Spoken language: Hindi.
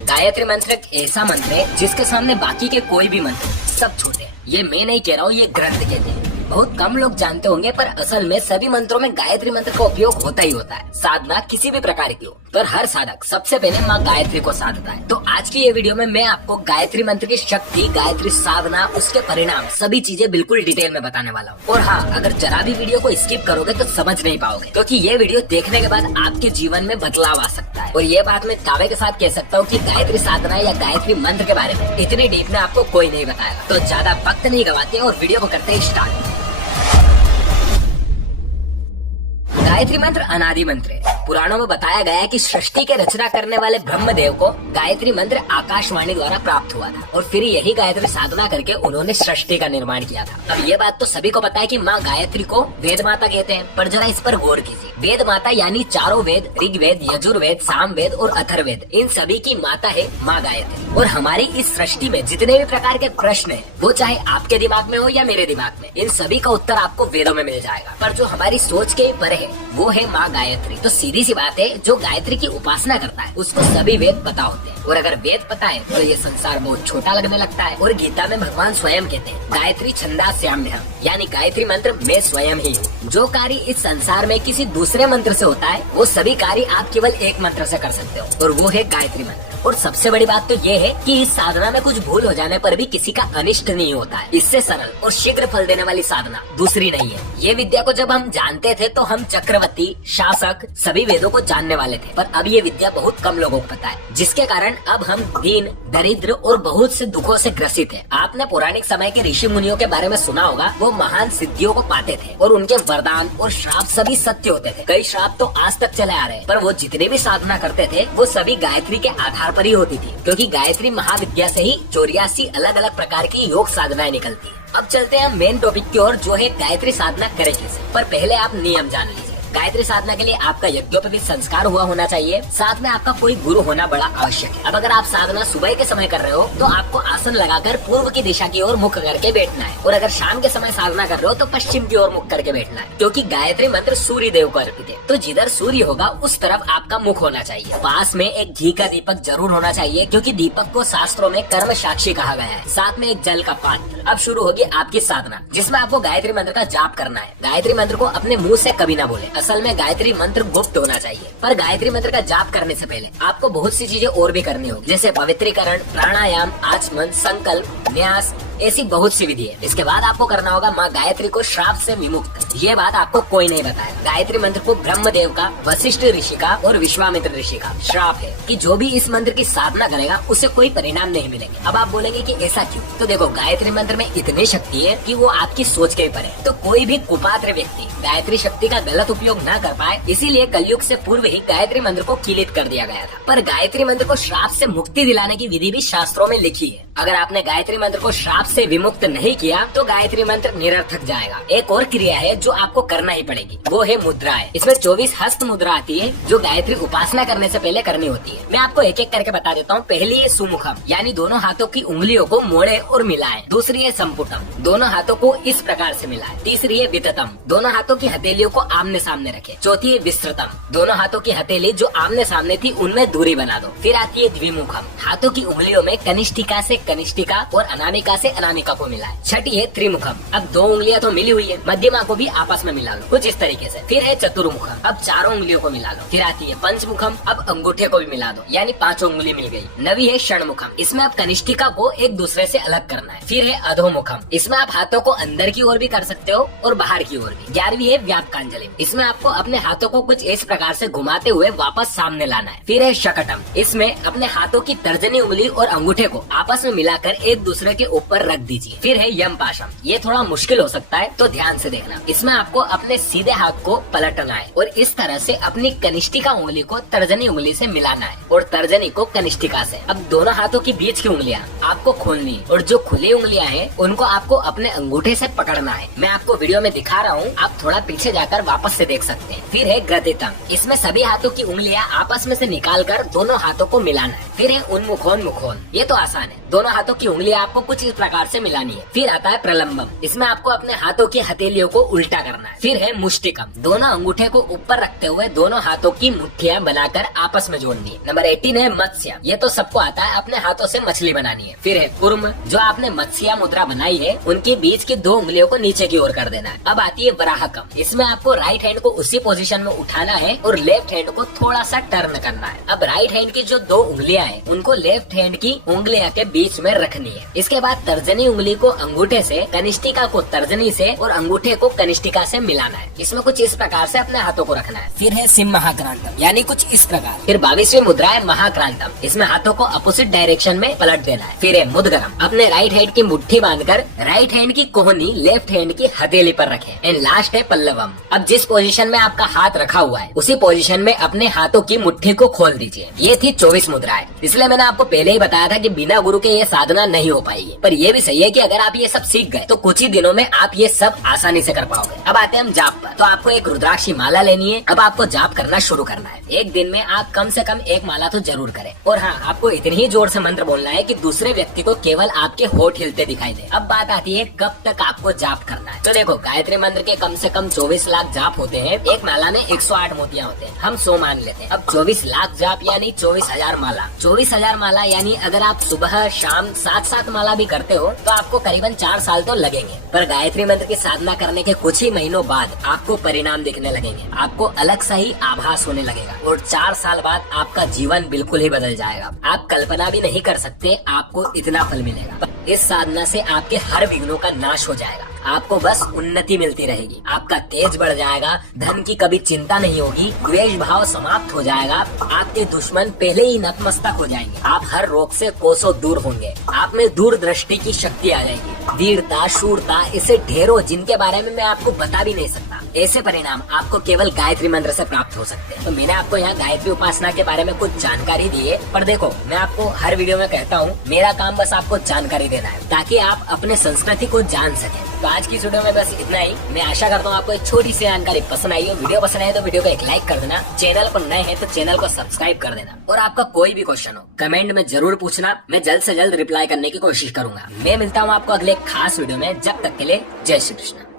गायत्री मंत्र एक ऐसा मंत्र है जिसके सामने बाकी के कोई भी मंत्र सब छोटे हैं। ये मैं नहीं कह रहा हूँ, ये ग्रंथ कहते हैं। बहुत कम लोग जानते होंगे पर असल में सभी मंत्रों में गायत्री मंत्र का उपयोग होता ही होता है। साधना किसी भी प्रकार की हो पर हर साधक सबसे पहले माँ गायत्री को साधता है। तो आज की ये वीडियो में मैं आपको गायत्री मंत्र की शक्ति, गायत्री साधना, उसके परिणाम, सभी चीजें बिल्कुल डिटेल में बताने वाला हूँ। और हाँ, अगर जरा भी वीडियो को स्किप करोगे तो समझ नहीं पाओगे, क्योंकि ये वीडियो देखने के बाद आपके जीवन में बदलाव आ सकता है। और ये बात मैं दावे के साथ कह सकता हूँ कि गायत्री साधना या गायत्री मंत्र के बारे में इतनी डीप में आपको कोई नहीं बताएगा। तो ज्यादा वक्त नहीं गवाते और वीडियो को करते हैं स्टार्ट। गायत्री मंत्र अनादि मंत्र है। पुराणों में बताया गया है कि सृष्टि के रचना करने वाले ब्रह्मदेव को गायत्री मंत्र आकाशवाणी द्वारा प्राप्त हुआ था और फिर यही गायत्री साधना करके उन्होंने सृष्टि का निर्माण किया था। अब ये बात तो सभी को पता है कि माँ गायत्री को वेद माता कहते हैं, पर जरा इस पर गौर कीजिए। वेद माता यानी चारों वेद, ऋग्वेद, यजुर्वेद, सामवेद और अथर्ववेद, इन सभी की माता है माँ गायत्री। और हमारी इस सृष्टि में जितने भी प्रकार के प्रश्न है, वो चाहे आपके दिमाग में हो या मेरे दिमाग में, इन सभी का उत्तर आपको वेदों में मिल जाएगा। पर जो हमारी सोच के परे है वो है माँ गायत्री। तो सीधी सी बात है, जो गायत्री की उपासना करता है उसको सभी वेद पता होते हैं। और अगर वेद पता है तो ये संसार बहुत छोटा लगने लगता है। और गीता में भगवान स्वयं कहते हैं, गायत्री छंदास्याम्यहम्, यानी गायत्री मंत्र मैं स्वयं ही हूँ। जो कार्य इस संसार में किसी दूसरे मंत्र से होता है, वो सभी कार्य आप केवल एक मंत्र से कर सकते हो, और वो है गायत्री मंत्र। और सबसे बड़ी बात तो ये है कि इस साधना में कुछ भूल हो जाने पर भी किसी का अनिष्ट नहीं होता है। इससे सरल और शीघ्र फल देने वाली साधना दूसरी नहीं है। ये विद्या को जब हम जानते थे तो हम चक्रवर्ती, शासक, सभी वेदों को जानने वाले थे, पर अब ये विद्या बहुत कम लोगों को पता है, जिसके कारण अब हम दीन, दरिद्र और बहुत से दुखों से ग्रसित हैं। आपने पौराणिक समय के ऋषि मुनियों के बारे में सुना होगा। वो महान सिद्धियों को पाते थे और उनके वरदान और श्राप सभी सत्य होते थे। कई श्राप तो आज तक चले आ रहे हैं, पर वो जितने भी साधना करते थे वो सभी गायत्री के आधार पर ही होती थी, क्योंकि गायत्री महाविद्या से ही 84 अलग अलग प्रकार की योग साधनाएं निकलती है। अब चलते हैं मेन टॉपिक की ओर, जो है गायत्री साधना करें कैसे। पर पहले आप नियम जान लीजिए। गायत्री साधना के लिए आपका यज्ञोपवीत संस्कार हुआ होना चाहिए, साथ में आपका कोई गुरु होना बड़ा आवश्यक है। अब अगर आप साधना सुबह के समय कर रहे हो तो आपको आसन लगाकर पूर्व की दिशा की ओर मुख करके बैठना है, और अगर शाम के समय साधना कर रहे हो तो पश्चिम की ओर मुख करके बैठना है, क्योंकि गायत्री मंत्र सूर्य देव को अर्पित है। तो जिधर सूर्य होगा उस तरफ आपका मुख होना चाहिए। पास में एक घी का दीपक जरूर होना चाहिए, क्योंकि दीपक को शास्त्रों में कर्म साक्षी कहा गया है। साथ में एक जल का पात्र। अब शुरू होगी आपकी साधना, जिसमें आपको गायत्री मंत्र का जाप करना है। गायत्री मंत्र को अपने मुंह से कभी ना बोले। असल में गायत्री मंत्र गुप्त होना चाहिए, पर गायत्री मंत्र का जाप करने से पहले आपको बहुत सी चीजें और भी करनी होगी, जैसे पवित्रीकरण, प्राणायाम, आचमन, संकल्प, न्यास, ऐसी बहुत सी विधि है। इसके बाद आपको करना होगा माँ गायत्री को श्राप से विमुक्त। ये बात आपको कोई नहीं बताएगा। गायत्री मंत्र को ब्रह्मदेव का, वशिष्ठ ऋषि का और विश्वामित्र ऋषि का श्राप है कि जो भी इस मंत्र की साधना करेगा उसे कोई परिणाम नहीं मिलेंगे। अब आप बोलेंगे कि ऐसा क्यों? तो देखो, गायत्री मंत्र में इतनी शक्ति है कि वो आपकी सोच के ऊपर है। तो कोई भी कुपात्र व्यक्ति गायत्री शक्ति का गलत उपयोग न कर पाए, इसीलिए कलयुग से पूर्व ही गायत्री मंत्र को किलित कर दिया गया था। पर गायत्री मंत्र को श्राप से मुक्ति दिलाने की विधि भी शास्त्रों में लिखी है। अगर आपने गायत्री मंत्र को श्राप से विमुक्त नहीं किया तो गायत्री मंत्र निरर्थक जाएगा। एक और क्रिया है जो आपको करना ही पड़ेगी, वो है मुद्राएं। इसमें 24 हस्त मुद्रा आती है, जो गायत्री उपासना करने से पहले करनी होती है। मैं आपको एक एक करके बता देता हूँ। पहली है सुमुखम, यानी दोनों हाथों की उंगलियों को मोड़े और मिलाएं। दूसरी है संपुटम, दोनों हाथों को इस प्रकार से मिलाएं। तीसरी है विततम, दोनों हाथों की हथेलियों को आमने सामने रखें। चौथी है विस्तृतम, दोनों हाथों की हथेली जो आमने सामने थी उनमें दूरी बना दो। फिर आती है द्विमुखम, हाथों की उंगलियों में कनिष्ठिका से कनिष्ठिका और अनामिका से अनामिका को मिलाएं। छठी है त्रिमुखम, अब दो उंगलियां तो मिली हुई है, मध्यमा को भी आपस में मिला लो कुछ इस तरीके से। फिर है चतुर्मुखम, अब चारों उंगलियों को मिला लो। फिर आती है पंचमुखम, अब अंगूठे को भी मिला दो, यानी 5 उंगली मिल गई। नवी है षणमुखम, इसमें अब कनिष्ठिका को एक दूसरे से अलग करना है। फिर है अधोमुखम, इसमें आप हाथों को अंदर की ओर भी कर सकते हो और बाहर की ओर भी। 11वीं है व्यापकांजलि, इसमें आपको अपने हाथों को कुछ इस प्रकार से घुमाते हुए वापस सामने लाना है। फिर है शकटम, इसमें अपने हाथों की तर्जनी उंगली और अंगूठे को आपस में मिलाकर एक दूसरे के ऊपर रख दीजिए। फिर है यम पाशम, ये थोड़ा मुश्किल हो सकता है तो ध्यान से देखना। इसमें आपको अपने सीधे हाथ को पलटना है और इस तरह से अपनी कनिष्ठिका उंगली को तर्जनी उंगली से मिलाना है और तर्जनी को कनिष्ठिका से। अब दोनों हाथों की बीच की उंगलियां आपको खोलनी है और जो खुली उंगलियां हैं उनको आपको अपने अंगूठे से पकड़ना है। मैं आपको वीडियो में दिखा रहा हूँ, आप थोड़ा पीछे जाकर वापस से देख सकते हैं। फिर है ग्रथितम, इसमें सभी हाथों की उंगलियां आपस में से निकाल कर दोनों हाथों को मिलाना है। फिर है उन्मुखोन्मुखोन, ये तो आसान है, दोनों हाथों की उंगलियां आपको कुछ इस प्रकार से मिलानी है। फिर आता है प्रलम्बम, इसमें आपको अपने हाथों की हथेलियों को उल्टा करना है। फिर है मुष्टिकम, दोनों अंगूठे को ऊपर रखते हुए दोनों हाथों की मुट्ठियां बनाकर आपस में जोड़नी है। नंबर 18 है मत्स्य, ये तो सबको आता है, अपने हाथों से मछली बनानी है। फिर है कूर्म, जो आपने मत्स्य मुद्रा बनाई है उनके बीच की 2 उंगलियों को नीचे की ओर कर देना है। अब आती है वराहकम, इसमें आपको राइट हैंड को उसी पोजीशन में उठाना है और लेफ्ट हैंड को थोड़ा सा टर्न करना है। अब राइट हैंड की जो 2 उंगलियां हैं उनको लेफ्ट हैंड की उंगलियां के बीच में रखनी है। इसके बाद तर्जनी उंगली को अंगूठे से, कनिष्ठिका को तर्जनी से और अंगूठे को कनिष्ठिका से मिलाना है। इसमें कुछ इस प्रकार से अपने हाथों को रखना है। फिर है सिम महाक्रांतम, यानी कुछ इस प्रकार। फिर 22वीं मुद्रा है महाक्रांतम, इसमें हाथों को अपोजिट डायरेक्शन में पलट देना है। फिर है मुद्गरम, अपने राइट हैंड की मुट्ठी बांधकर राइट हैंड की कोहनी लेफ्ट हैंड की हथेली पर रखें। एंड लास्ट है पल्लवम, अब जिस पोजीशन में आपका हाथ रखा हुआ है उसी पोजीशन में अपने हाथों की मुट्ठी को खोल दीजिए। ये थी 24 मुद्राएं। इसलिए मैंने आपको पहले ही बताया था कि बिना गुरु के ये साधना नहीं हो पाएगी, पर ये भी सही है कि अगर आप ये सब सीख गए तो कुछ ही दिनों में आप ये सब आसानी से कर पाओगे। अब आते हैं हम जाप पर। तो आपको एक रुद्राक्षी माला लेनी है। अब आपको जाप करना शुरू करना है। एक दिन में आप कम से कम 1 माला तो जरूर करें। और हाँ, आपको इतनी ही जोर से मंत्र बोलना है कि दूसरे व्यक्ति को केवल आपके होठ हिलते दिखाई दे। अब बात आती है कब तक आपको जाप करना है। तो देखो, गायत्री मंत्र के कम से कम 24 लाख जाप होते हैं। एक माला में 108 मोतियां होते हैं, हम 100 मान लेते हैं। अब 24 लाख जाप यानी 24,000 माला। 24,000 माला यानी अगर आप सुबह शाम 7-7 माला भी करते हो तो आपको करीबन 4 साल तो लगेंगे। पर गायत्री मंत्र की साधना करने के कुछ ही महीनों बाद आपको परिणाम दिखने लगेंगे, आपको अलग सा ही आभास होने लगेगा और 4 साल बाद आपका जीवन बिल्कुल ही बदल जाएगा। आप कल्पना भी नहीं कर सकते आपको इतना फल मिलेगा। इस साधना से आपके हर विघ्नों का नाश हो जाएगा, आपको बस उन्नति मिलती रहेगी, आपका तेज बढ़ जाएगा, धन की कभी चिंता नहीं होगी, द्वेष भाव समाप्त हो जाएगा, आपके दुश्मन पहले ही नतमस्तक हो जाएंगे, आप हर रोग से कोसों दूर होंगे, आप में दूरदृष्टि की शक्ति आ जाएगी, वीरता, शूरता, इसे ढेरों जिनके बारे में मैं आपको बता भी नहीं सकता। ऐसे परिणाम आपको केवल गायत्री मंत्र से प्राप्त हो सकते हैं। तो मैंने आपको यहाँ गायत्री उपासना के बारे में कुछ जानकारी दी है, पर देखो, मैं आपको हर वीडियो में कहता हूँ मेरा काम बस आपको जानकारी देना है ताकि आप अपने संस्कृति को जान सकें। तो आज की इस वीडियो में बस इतना ही। मैं आशा करता हूँ आपको एक छोटी सी जानकारी पसंद आई हो। वीडियो पसंद आए तो वीडियो को एक लाइक कर देना, चैनल पर नए हैं तो चैनल को सब्सक्राइब कर देना, और आपका कोई भी क्वेश्चन हो कमेंट में जरूर पूछना, मैं जल्द से जल्द रिप्लाई करने की कोशिश करूंगा। मैं मिलता हूँ आपको अगले खास वीडियो में, जब तक के लिए जय श्री कृष्ण।